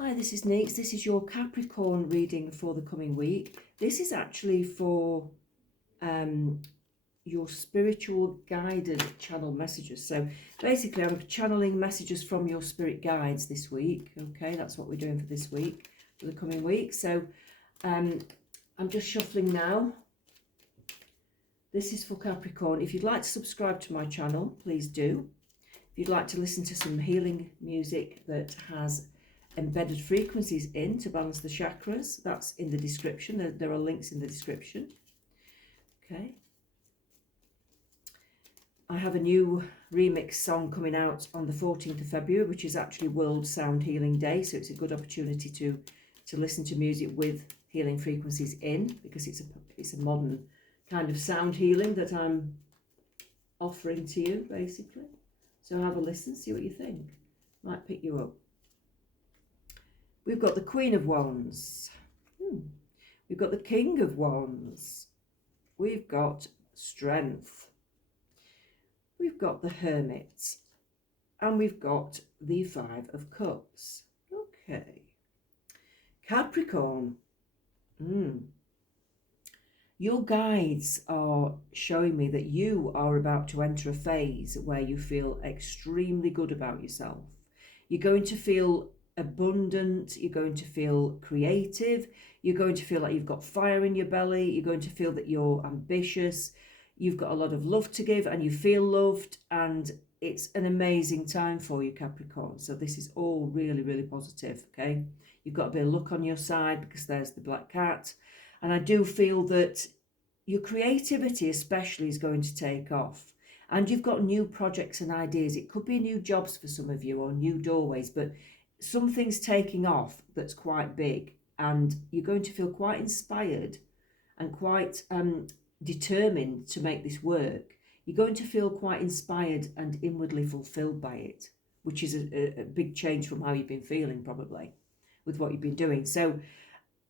Hi, this is Neets. This is your Capricorn reading for the coming week. This is actually for your spiritual guided channel messages. So basically I'm channeling messages from your spirit guides this week. Okay, that's what we're doing for this week, for the coming week. So I'm just shuffling now. This is for Capricorn. If you'd like to subscribe to my channel, please do. If you'd like to listen to some healing music that has embedded frequencies in to balance the chakras, that's in the description. There are links in the description. Okay. I have a new remix song coming out on the 14th of February, which is actually World Sound Healing Day. So it's a good opportunity to listen to music with healing frequencies in, because it's a modern kind of sound healing that I'm offering to you, basically. So have a listen, see what you think. Might pick you up. We've got the Queen of Wands. We've got the King of Wands. We've got Strength. We've got the Hermit. And we've got the Five of Cups. Okay. Capricorn. Your guides are showing me that you are about to enter a phase where you feel extremely good about yourself. You're going to feel abundant, you're going to feel creative, you're going to feel like you've got fire in your belly, you're going to feel that you're ambitious, you've got a lot of love to give and you feel loved, and it's an amazing time for you, Capricorn. So this is all really, really positive, okay? You've got a bit of luck on your side because there's the black cat, and I do feel that your creativity especially is going to take off. And you've got new projects and ideas. It could be new jobs for some of you or new doorways, but something's taking off that's quite big, and you're going to feel quite inspired and quite determined to make this work. You're going to feel quite inspired and inwardly fulfilled by it, which is a big change from how you've been feeling probably with what you've been doing. So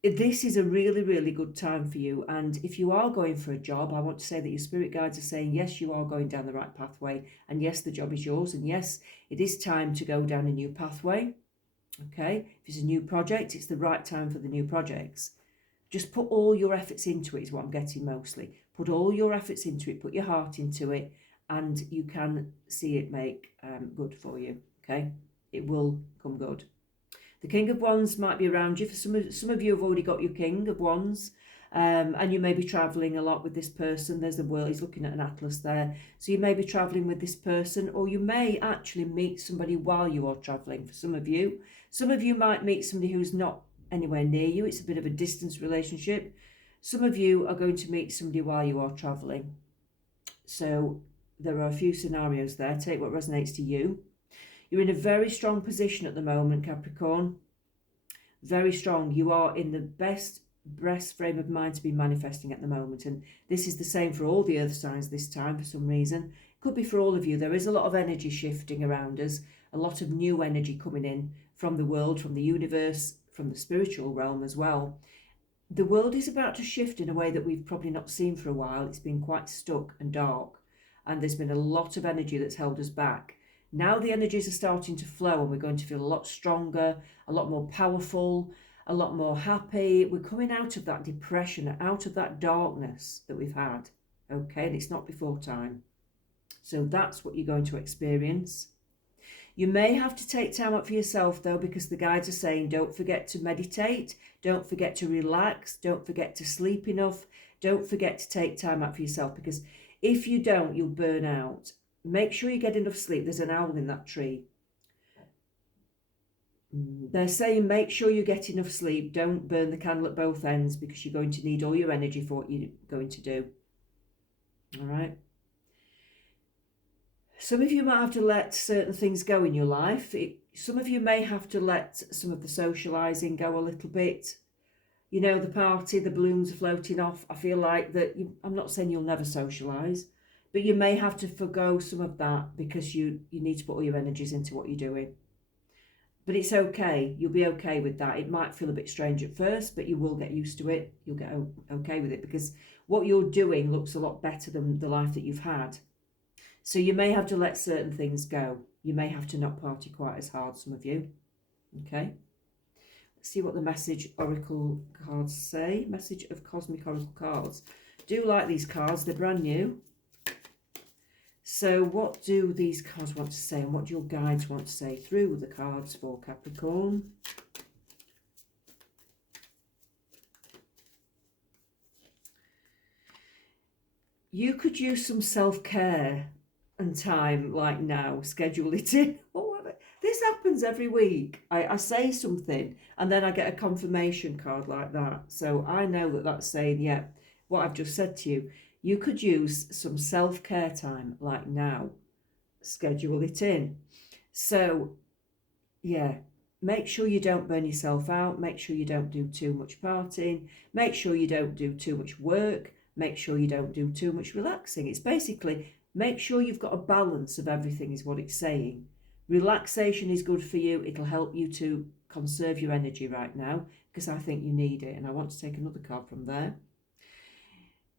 this is a really, really good time for you. And if you are going for a job, I want to say that your spirit guides are saying, yes, you are going down the right pathway. And yes, the job is yours. And yes, it is time to go down a new pathway. Okay, if it's a new project, it's the right time for the new projects. Just put all your efforts into it is what I'm getting mostly. Put all your efforts into it, put your heart into it, and you can see it make good for you, okay? It will come good. The King of Wands might be around you. For some of you have already got your King of Wands, and you may be travelling a lot with this person. There's the world, he's looking at an atlas there. So you may be travelling with this person, or you may actually meet somebody while you are travelling. For some of you might meet somebody who's not anywhere near you. It's a bit of a distance relationship. Some of you are going to meet somebody while you are travelling. So there are a few scenarios there. Take what resonates to you. You're in a very strong position at the moment, Capricorn. Very strong. You are in the best frame of mind to be manifesting at the moment. And this is the same for all the earth signs this time for some reason. Could be for all of you. There is a lot of energy shifting around us. A lot of new energy coming in from the world, from the universe, from the spiritual realm as well. The world is about to shift in a way that we've probably not seen for a while. It's been quite stuck and dark. And there's been a lot of energy that's held us back. Now the energies are starting to flow and we're going to feel a lot stronger, a lot more powerful, a lot more happy. We're coming out of that depression, out of that darkness that we've had, okay? And it's not before time. So that's what you're going to experience. You may have to take time out for yourself though, because the guides are saying don't forget to meditate, don't forget to relax, don't forget to sleep enough, don't forget to take time out for yourself, because if you don't, you'll burn out. Make sure you get enough sleep. There's an owl in that tree. They're saying make sure you get enough sleep. Don't burn the candle at both ends, because you're going to need all your energy for what you're going to do. All right. Some of you might have to let certain things go in your life. Some of you may have to let some of the socialising go a little bit. You know, the party, the balloons are floating off. I feel like that. I'm not saying you'll never socialise, but you may have to forgo some of that because you need to put all your energies into what you're doing. But it's okay. You'll be okay with that. It might feel a bit strange at first, but you will get used to it. You'll get okay with it, because what you're doing looks a lot better than the life that you've had. So you may have to let certain things go. You may have to not party quite as hard, some of you. Okay. see what the message oracle cards say. Message of cosmic oracle cards. Do like these cards, they're brand new. So what do these cards want to say, and what do your guides want to say through the cards for Capricorn? You could use some self-care and time like now. Schedule it in. This happens every week. I say something and then I get a confirmation card like that. So I know that that's saying, yeah, what I've just said to you. You could use some self-care time like now. Schedule it in. So, yeah, make sure you don't burn yourself out. Make sure you don't do too much partying. Make sure you don't do too much work. Make sure you don't do too much relaxing. It's basically make sure you've got a balance of everything is what it's saying. Relaxation is good for you. It'll help you to conserve your energy right now because I think you need it. And I want to take another card from there.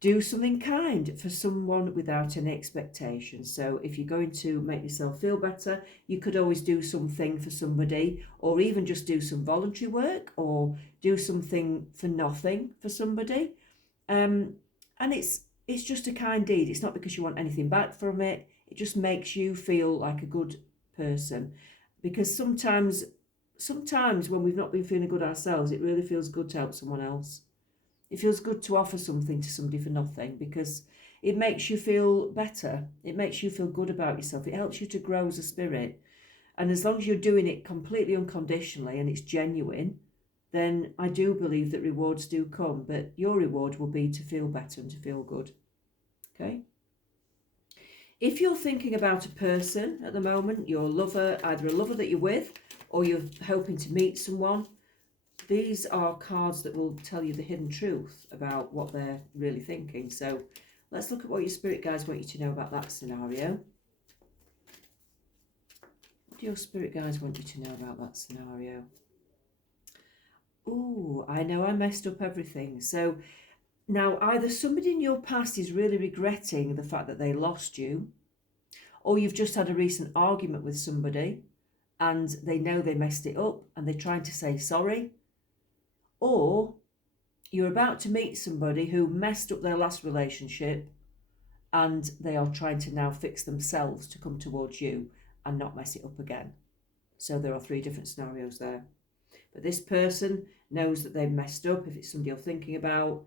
Do something kind for someone without any expectation. So if you're going to make yourself feel better, you could always do something for somebody, or even just do some voluntary work, or do something for nothing for somebody. And it's just a kind deed. It's not because you want anything back from it. It just makes you feel like a good person. Because sometimes when we've not been feeling good ourselves, it really feels good to help someone else. It feels good to offer something to somebody for nothing because it makes you feel better. It makes you feel good about yourself. It helps you to grow as a spirit. And as long as you're doing it completely unconditionally and it's genuine, then I do believe that rewards do come. But your reward will be to feel better and to feel good. Okay? If you're thinking about a person at the moment, your lover, either a lover that you're with or you're hoping to meet someone, these are cards that will tell you the hidden truth about what they're really thinking. So let's look at what your spirit guides want you to know about that scenario. What do your spirit guides want you to know about that scenario? Ooh, I know I messed up everything. So now either somebody in your past is really regretting the fact that they lost you, or you've just had a recent argument with somebody and they know they messed it up and they're trying to say sorry. Or you're about to meet somebody who messed up their last relationship and they are trying to now fix themselves to come towards you and not mess it up again. So there are 3 different scenarios there. But this person knows that they've messed up. If it's somebody you're thinking about,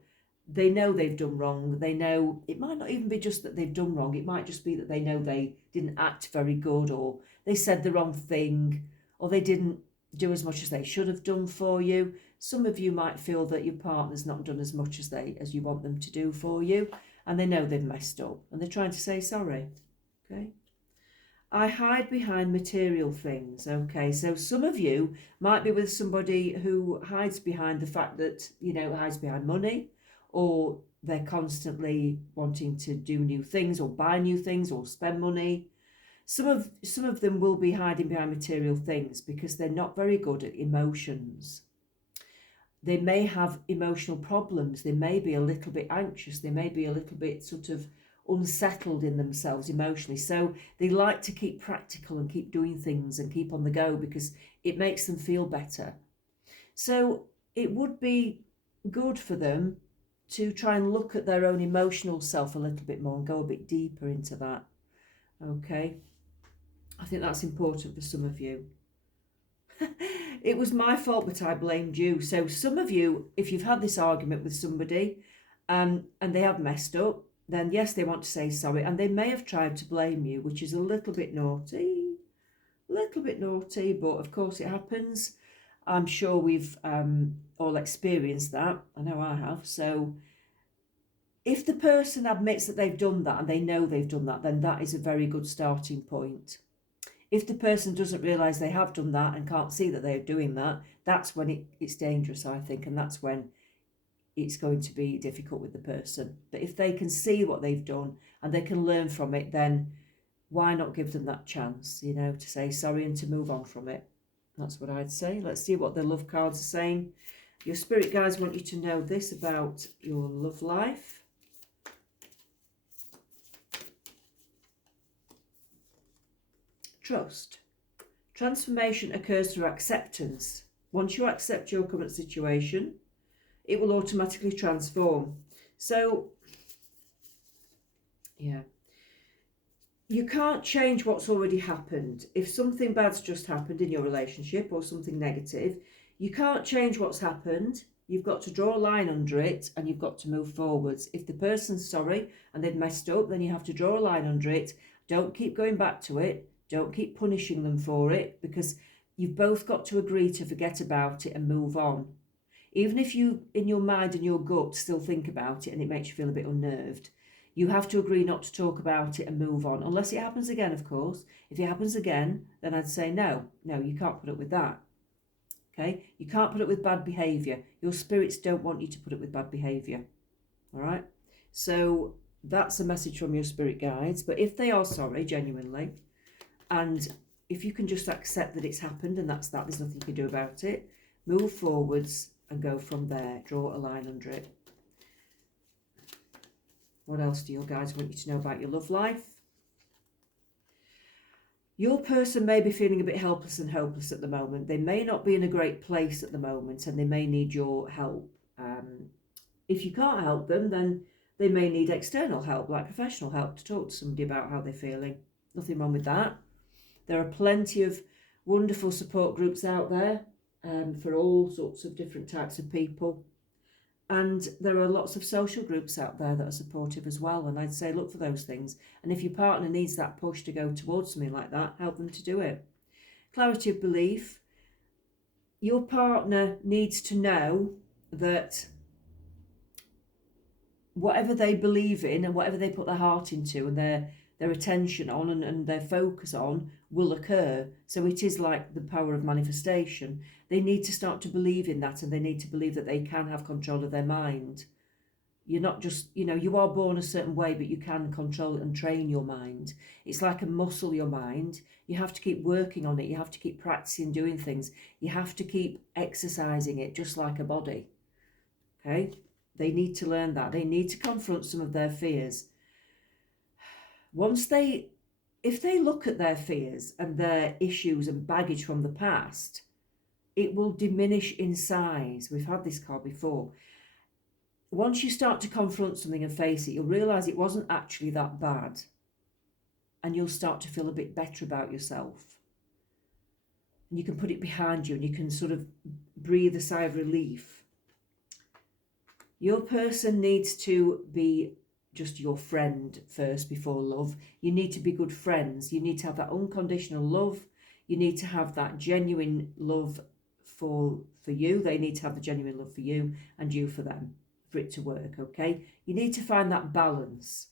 they know they've done wrong. They know it might not even be just that they've done wrong. It might just be that they know they didn't act very good, or they said the wrong thing, or they didn't do as much as they should have done for you. Some of you might feel that your partner's not done as much as you want them to do for you, and they know they've messed up and they're trying to say sorry. Okay. I hide behind material things. Okay, so some of you might be with somebody who hides behind the fact that, hides behind money, or they're constantly wanting to do new things or buy new things or spend money. Some of them will be hiding behind material things because they're not very good at emotions. They may have emotional problems. They may be a little bit anxious. They may be a little bit sort of unsettled in themselves emotionally. So they like to keep practical and keep doing things and keep on the go because it makes them feel better. So it would be good for them to try and look at their own emotional self a little bit more and go a bit deeper into that. Okay. I think that's important for some of you. It was my fault, but I blamed you. So some of you, if you've had this argument with somebody and they have messed up, then yes, they want to say sorry, and they may have tried to blame you, which is a little bit naughty, but of course it happens. I'm sure we've all experienced that. I know I have. So if the person admits that they've done that and they know they've done that, then that is a very good starting point. If the person doesn't realise they have done that and can't see that they're doing that, that's when it's dangerous, I think, and that's when it's going to be difficult with the person. But if they can see what they've done and they can learn from it, then why not give them that chance, to say sorry and to move on from it. That's what I'd say. Let's see what the love cards are saying. Your spirit guides want you to know this about your love life. Trust. Transformation occurs through acceptance. Once you accept your current situation, it will automatically transform. So, yeah. You can't change what's already happened. If something bad's just happened in your relationship or something negative, you can't change what's happened. You've got to draw a line under it and you've got to move forwards. If the person's sorry and they've messed up, then you have to draw a line under it. Don't keep going back to it. Don't keep punishing them for it, because you've both got to agree to forget about it and move on. Even if you, in your mind and your gut, still think about it and it makes you feel a bit unnerved, you have to agree not to talk about it and move on. Unless it happens again, of course. If it happens again, then I'd say no, you can't put up with that. Okay? You can't put up with bad behaviour. Your spirits don't want you to put up with bad behaviour. All right? So that's a message from your spirit guides. But if they are sorry, genuinely, and if you can just accept that it's happened and that's that, there's nothing you can do about it, move forwards and go from there. Draw a line under it. What else do your guides want you to know about your love life? Your person may be feeling a bit helpless and hopeless at the moment. They may not be in a great place at the moment and they may need your help. If you can't help them, then they may need external help, like professional help, to talk to somebody about how they're feeling. Nothing wrong with that. There are plenty of wonderful support groups out there for all sorts of different types of people. And there are lots of social groups out there that are supportive as well. And I'd say look for those things. And if your partner needs that push to go towards something like that, help them to do it. Clarity of belief. Your partner needs to know that whatever they believe in and whatever they put their heart into and their attention on and their focus on will occur. So it is like the power of manifestation. They need to start to believe in that, and they need to believe that they can have control of their mind. You're not just, you are born a certain way, but you can control and train your mind. It's like a muscle, your mind. You have to keep working on it. You have to keep practicing doing things. You have to keep exercising it, just like a body. Okay? They need to learn that. They need to confront some of their fears. If they look at their fears and their issues and baggage from the past, it will diminish in size. We've had this card before. Once you start to confront something and face it, you'll realise it wasn't actually that bad. And you'll start to feel a bit better about yourself. And you can put it behind you and you can sort of breathe a sigh of relief. Your person needs to be just your friend first before love. You need to be good friends. You need to have that unconditional love. You need to have that genuine love for you. They need to have the genuine love for you and you for them, for it to work, okay? You need to find that balance.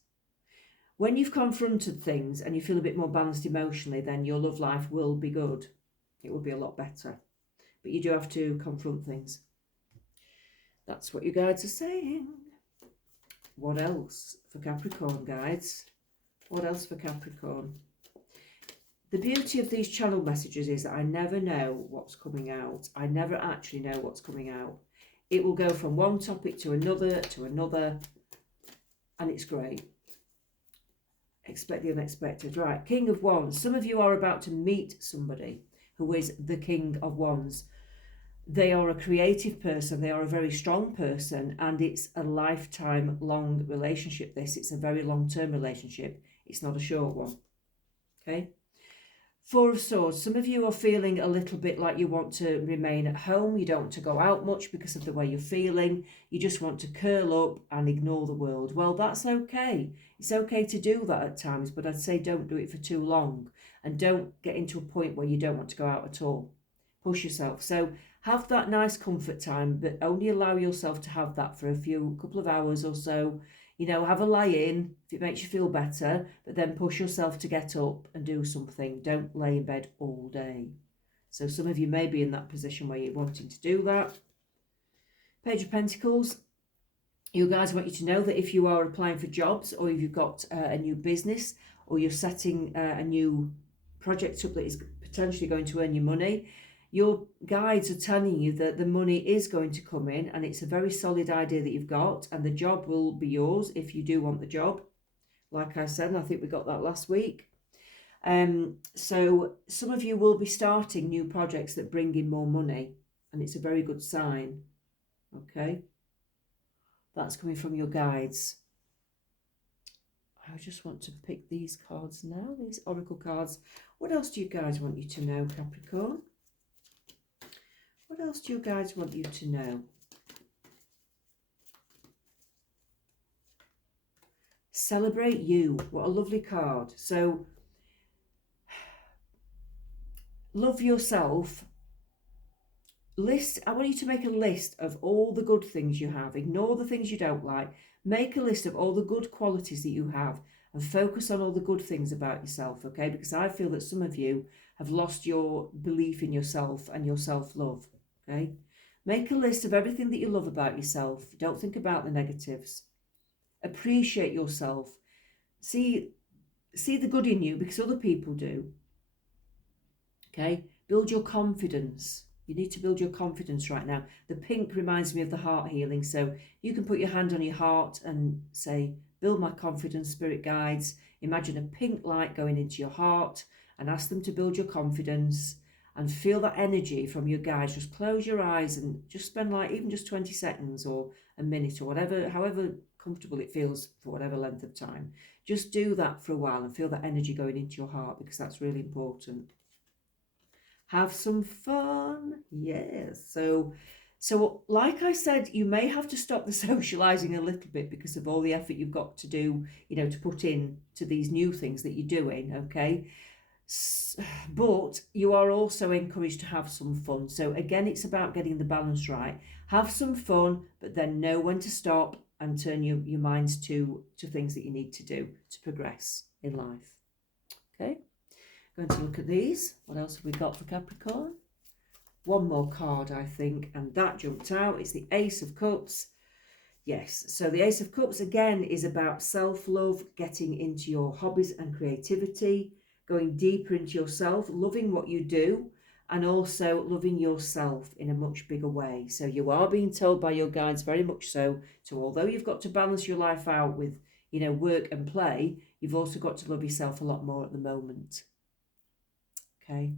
When you've confronted things and you feel a bit more balanced emotionally, then your love life will be good. It will be a lot better. But you do have to confront things. That's what your guides are saying. What else for Capricorn, guides? What else for Capricorn? The beauty of these channel messages is that I never know what's coming out. I never actually know what's coming out. It will go from one topic to another, and it's great. Expect the unexpected. Right, King of Wands. Some of you are about to meet somebody who is the King of Wands. They are a creative person, they are a very strong person, and it's a lifetime long relationship. It's a very long-term relationship. It's not a short one. Okay? Four of Swords. Some of you are feeling a little bit like you want to remain at home. You don't want to go out much because of the way you're feeling. You just want to curl up and ignore the world. Well, that's okay. It's okay to do that at times, but I'd say don't do it for too long. And don't get into a point where you don't want to go out at all. Push yourself. So have that nice comfort time, but only allow yourself to have that for couple of hours or so. Have a lie-in if it makes you feel better, but then push yourself to get up and do something. Don't lay in bed all day. So some of you may be in that position where you're wanting to do that. Page of Pentacles. You guys want you to know that if you are applying for jobs, or if you've got a new business, or you're setting a new project up that is potentially going to earn you money, your guides are telling you that the money is going to come in, and it's a very solid idea that you've got, and the job will be yours if you do want the job. Like I said, and I think we got that last week. So some of you will be starting new projects that bring in more money. and it's a very good sign. Okay, that's coming from your guides. I just want to pick these cards now, these oracle cards. What else do you guys want you to know, Capricorn? What else do you guys want you to know? Celebrate you. What a lovely card. So, love yourself. I want you to make a list of all the good things you have. Ignore the things you don't like. Make a list of all the good qualities that you have and focus on all the good things about yourself, okay? Because I feel that some of you have lost your belief in yourself and your self-love, okay? Make a list of everything that you love about yourself. Don't think about the negatives. Appreciate yourself. See the good in you because other people do, okay? Build your confidence. You need to build your confidence right now. The pink reminds me of the heart healing. So you can put your hand on your heart and say, build my confidence, spirit guides. Imagine a pink light going into your heart and ask them to build your confidence and feel that energy from your guides. Just close your eyes and just spend like even just 20 seconds or a minute or whatever, however comfortable it feels for whatever length of time. Just do that for a while and feel that energy going into your heart because that's really important. Have some fun. Yes. So like I said, you may have to stop the socializing a little bit because of all the effort you've got to do, to put in to these new things that you're doing, okay? But you are also encouraged to have some fun. So again, it's about getting the balance right. Have some fun, but then know when to stop and turn your minds to things that you need to do to progress in life. Okay? Going to look at these. What else have we got for Capricorn? One more card, I think, and that jumped out. It's the Ace of Cups. Yes, so the Ace of Cups, again, is about self-love, getting into your hobbies and creativity, going deeper into yourself, loving what you do, and also loving yourself in a much bigger way. So you are being told by your guides very much so, although you've got to balance your life out with, work and play, you've also got to love yourself a lot more at the moment. Okay,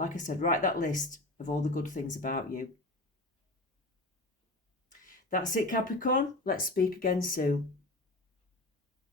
like I said, write that list of all the good things about you. That's it, Capricorn. Let's speak again soon.